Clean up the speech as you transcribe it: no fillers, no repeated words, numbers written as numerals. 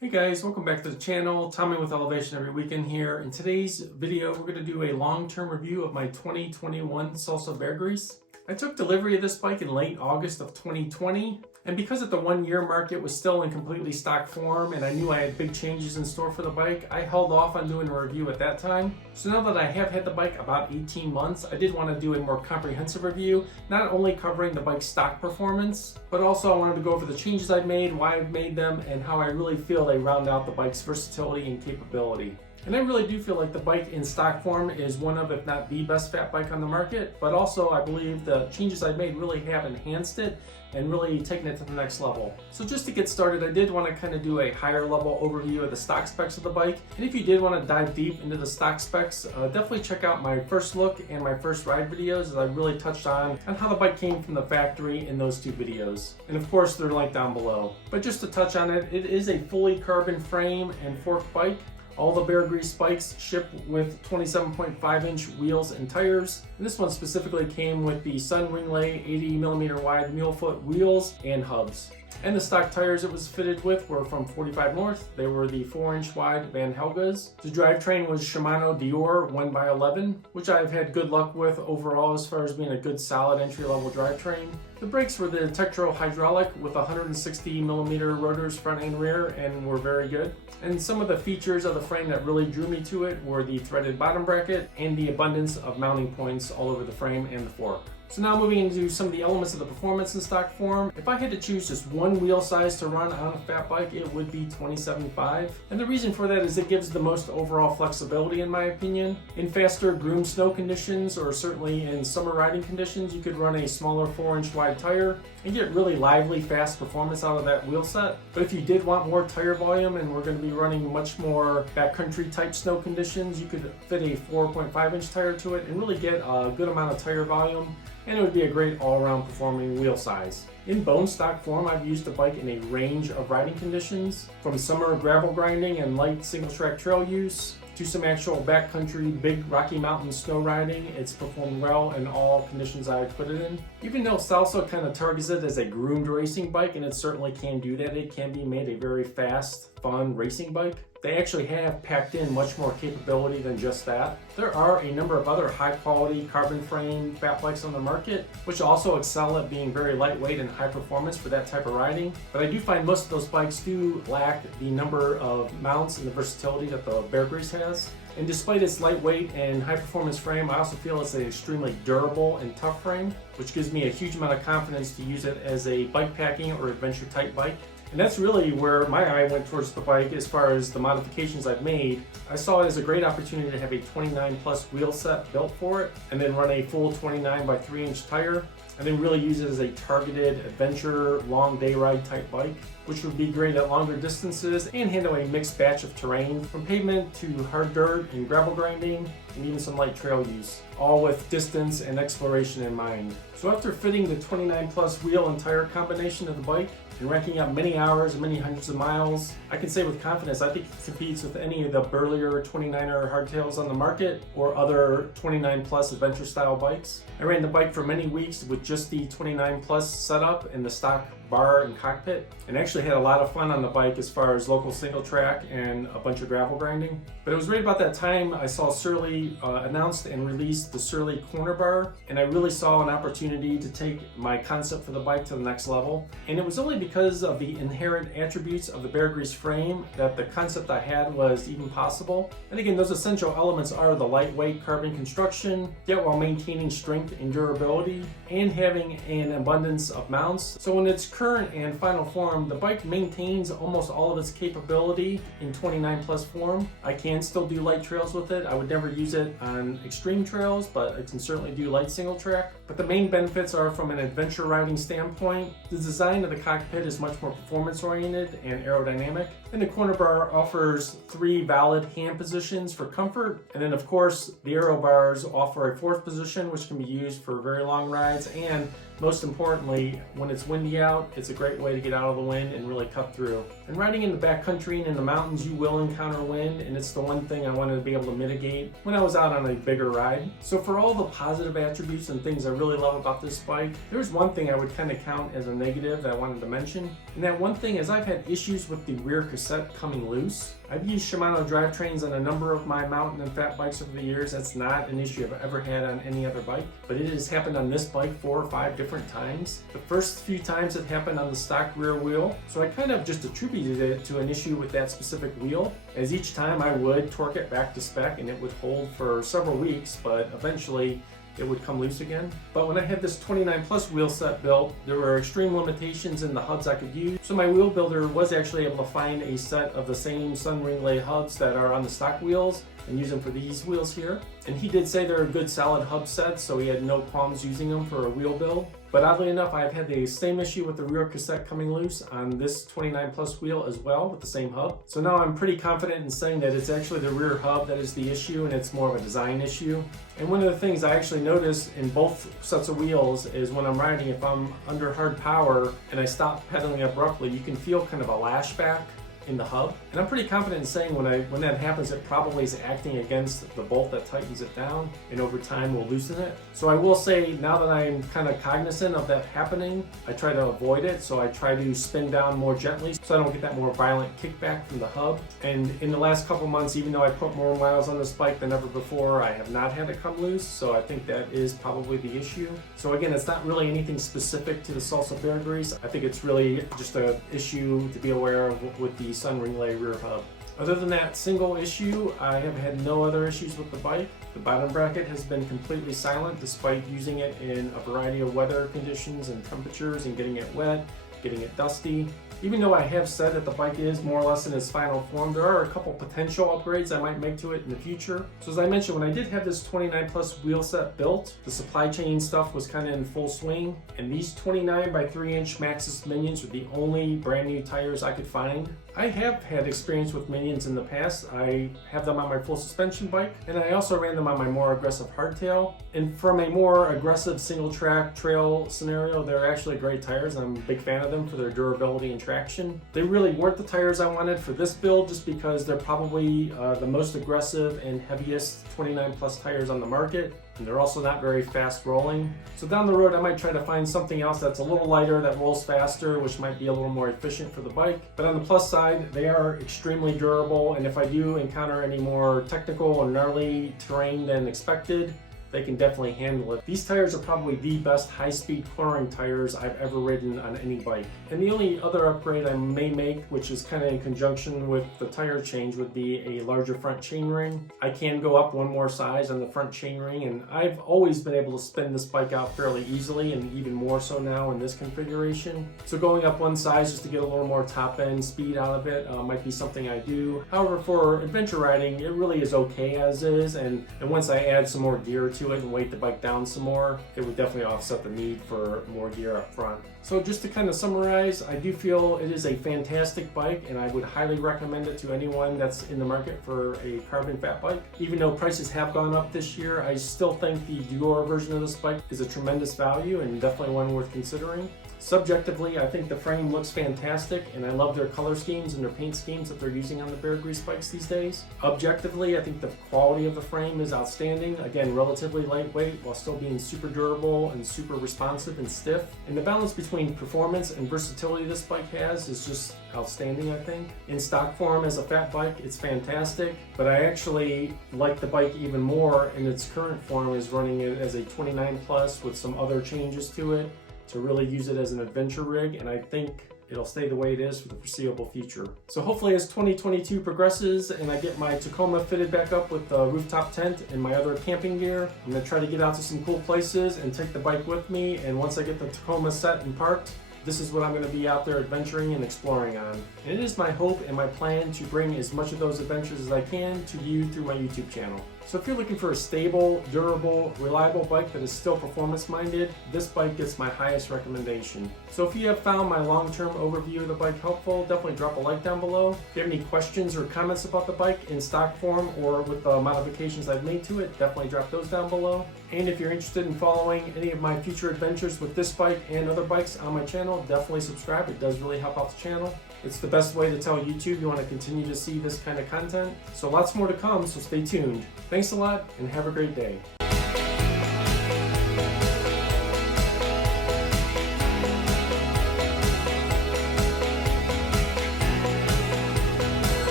Hey guys, welcome back to the channel. Tommy with Elevation Every Weekend here. In today's video, we're going to do a long-term review of my 2021 Salsa Beargrease. I took delivery of this bike in late August of 2020, and because at the 1-year mark it was still in completely stock form and I knew I had big changes in store for the bike, I held off on doing a review at that time. So now that I have had the bike about 18 months, I did want to do a more comprehensive review, not only covering the bike's stock performance, but also I wanted to go over the changes I've made, why I've made them, and how I really feel they round out the bike's versatility and capability. And I really do feel like the bike in stock form is one of, if not the best fat bike on the market, but also I believe the changes I've made really have enhanced it and really taken it to the next level. So just to get started, I did want to kind of do a higher level overview of the stock specs of the bike. And if you did want to dive deep into the stock specs, definitely check out my first look and my first ride videos, as I really touched on how the bike came from the factory in those two videos. And of course, they're linked down below. But just to touch on it, it is a fully carbon frame and fork bike. All the Beargrease bikes ship with 27.5-inch wheels and tires. And this one specifically came with the Sun Winglay 80mm wide mule foot wheels and hubs. And the stock tires it was fitted with were from 45 North. They were the 4-inch wide Van Helgas. The drivetrain was Shimano Dior 1x11, which I've had good luck with overall as far as being a good solid entry-level drivetrain. The brakes were the Tektro hydraulic with 160mm rotors front and rear and were very good. And some of the features of the frame that really drew me to it were the threaded bottom bracket and the abundance of mounting points all over the frame and the fork. So now moving into some of the elements of the performance in stock form, if I had to choose just one wheel size to run on a fat bike, it would be 2075. And the reason for that is it gives the most overall flexibility in my opinion. In faster groomed snow conditions, or certainly in summer riding conditions, you could run a smaller 4-inch wide tire and get really lively, fast performance out of that wheel set. But if you did want more tire volume and we're going to be running much more backcountry type snow conditions, you could fit a 4.5-inch tire to it and really get a good amount of tire volume, and it would be a great all-around performing wheel size. In bone stock form, I've used the bike in a range of riding conditions, from summer gravel grinding and light single track trail use, to some actual backcountry big Rocky Mountain snow riding. It's performed well in all conditions I've put it in. Even though Salsa kind of targets it as a groomed racing bike, and it certainly can do that, it can be made a very fast, fun racing bike. They actually have packed in much more capability than just that. There are a number of other high quality carbon frame fat bikes on the market, which also excel at being very lightweight and high performance for that type of riding. But I do find most of those bikes do lack the number of mounts and the versatility that the Beargrease has. And despite its lightweight and high performance frame, I also feel it's an extremely durable and tough frame, which gives me a huge amount of confidence to use it as a bike packing or adventure type bike. And that's really where my eye went towards the bike as far as the modifications I've made. I saw it as a great opportunity to have a 29 plus wheel set built for it, and then run a full 29 by 3-inch tire, and then really use it as a targeted adventure long day ride type bike, which would be great at longer distances and handle a mixed batch of terrain, from pavement to hard dirt and gravel grinding, and even some light trail use, all with distance and exploration in mind. So after fitting the 29 plus wheel and tire combination of the bike, and racking up many hours and many hundreds of miles, I can say with confidence I think it competes with any of the burlier 29er hardtails on the market or other 29 plus adventure style bikes. I ran the bike for many weeks with just the 29 plus setup and the stock bar and cockpit, and actually had a lot of fun on the bike as far as local single track and a bunch of gravel grinding. But it was right about that time I saw Surly announced and released the Salsa Corner Bar, and I really saw an opportunity to take my concept for the bike to the next level. And it was only because of the inherent attributes of the Beargrease frame that the concept I had was even possible. And again, those essential elements are the lightweight carbon construction, yet while maintaining strength and durability, and having an abundance of mounts. So in its current and final form, the bike maintains almost all of its capability in 29 plus form. I can still do light trails with it. I would never use it on extreme trails, but I can certainly do light single track. But the main benefits are, from an adventure riding standpoint, the design of the cockpit is much more performance oriented and aerodynamic. And the corner bar offers 3 valid hand positions for comfort. And then of course, the aero bars offer a 4th position, which can be used for very long rides, and Most importantly, when it's windy out, it's a great way to get out of the wind and really cut through. And riding in the backcountry and in the mountains, you will encounter wind, and it's the one thing I wanted to be able to mitigate when I was out on a bigger ride. So for all the positive attributes and things I really love about this bike, there's one thing I would kind of count as a negative that I wanted to mention. And that one thing is I've had issues with the rear cassette coming loose. I've used Shimano drivetrains on a number of my mountain and fat bikes over the years. That's not an issue I've ever had on any other bike, but it has happened on this bike 4 or 5 different times. The first few times it happened on the stock rear wheel, so I kind of just attributed it to an issue with that specific wheel, as each time I would torque it back to spec and it would hold for several weeks, but eventually it would come loose again. But when I had this 29 plus wheel set built, there were extreme limitations in the hubs I could use. So my wheel builder was actually able to find a set of the same Sun Ringlay hubs that are on the stock wheels and use them for these wheels here. And he did say they're a good solid hub set, so he had no qualms using them for a wheel build. But oddly enough, I've had the same issue with the rear cassette coming loose on this 29 plus wheel as well with the same hub. So now I'm pretty confident in saying that it's actually the rear hub that is the issue and it's more of a design issue. And one of the things I actually notice in both sets of wheels is when I'm riding, if I'm under hard power and I stop pedaling abruptly, you can feel kind of a lashback in the hub. And I'm pretty confident in saying when that happens, it probably is acting against the bolt that tightens it down and over time will loosen it. So I will say, now that I'm kind of cognizant of that happening, I try to avoid it. So I try to spin down more gently so I don't get that more violent kickback from the hub. And in the last couple months, even though I put more miles on this bike than ever before, I have not had it come loose. So I think that is probably the issue. So again, it's not really anything specific to the Salsa Beargrease. I think it's really just an issue to be aware of with the Sun Ringlay rear hub. Other than that single issue, I have had no other issues with the bike. The bottom bracket has been completely silent despite using it in a variety of weather conditions and temperatures and getting it wet, getting it dusty. Even though I have said that the bike is more or less in its final form, there are a couple potential upgrades I might make to it in the future. So as I mentioned, when I did have this 29 plus wheel set built, the supply chain stuff was kind of in full swing, and these 29 by 3 inch Maxxis Minions were the only brand new tires I could find. I have had experience with Minions in the past. I have them on my full suspension bike, and I also ran them on my more aggressive hardtail. And from a more aggressive single track trail scenario, they're actually great tires. I'm a big fan of them for their durability and traction. They really weren't the tires I wanted for this build just because they're probably the most aggressive and heaviest 29 plus tires on the market. And they're also not very fast rolling. So down the road, I might try to find something else that's a little lighter, that rolls faster, which might be a little more efficient for the bike. But on the plus side, they are extremely durable. And if I do encounter any more technical or gnarly terrain than expected, they can definitely handle it. These tires are probably the best high-speed cornering tires I've ever ridden on any bike. And the only other upgrade I may make, which is kind of in conjunction with the tire change, would be a larger front chainring. I can go up one more size on the front chainring, and I've always been able to spin this bike out fairly easily, and even more so now in this configuration. So going up one size just to get a little more top-end speed out of it might be something I do. However, for adventure riding, it really is okay as is, and once I add some more gear to it and weight the bike down some more, it would definitely offset the need for more gear up front. So just to kind of summarize, I do feel it is a fantastic bike, and I would highly recommend it to anyone that's in the market for a carbon fat bike. Even though prices have gone up this year, I still think the Duo version of this bike is a tremendous value and definitely one worth considering. Subjectively, I think the frame looks fantastic, and I love their color schemes and their paint schemes that they're using on the Beargrease bikes these days. Objectively, I think the quality of the frame is outstanding. Again, relatively lightweight while still being super durable and super responsive and stiff. And the balance between performance and versatility this bike has is just outstanding, I think. In stock form as a fat bike, it's fantastic, but I actually like the bike even more in its current form, is running it as a 29 plus with some other changes to it to really use it as an adventure rig, and I think it'll stay the way it is for the foreseeable future. So hopefully as 2022 progresses and I get my TACOMA fitted back up with the rooftop tent and my other camping gear, I'm gonna try to get out to some cool places and take the bike with me, and once I get the TACOMA set and parked, this is what I'm going to be out there adventuring and exploring on. And it is my hope and my plan to bring as much of those adventures as I can to you through my YouTube channel. So if you're looking for a stable, durable, reliable bike that is still performance minded, this bike gets my highest recommendation. So if you have found my long-term overview of the bike helpful, definitely drop a like down below. If you have any questions or comments about the bike in stock form or with the modifications I've made to it, definitely drop those down below. And if you're interested in following any of my future adventures with this bike and other bikes on my channel, definitely subscribe. It does really help out the channel. It's the best way to tell YouTube you want to continue to see this kind of content. So lots more to come, so stay tuned. Thanks a lot and have a great day.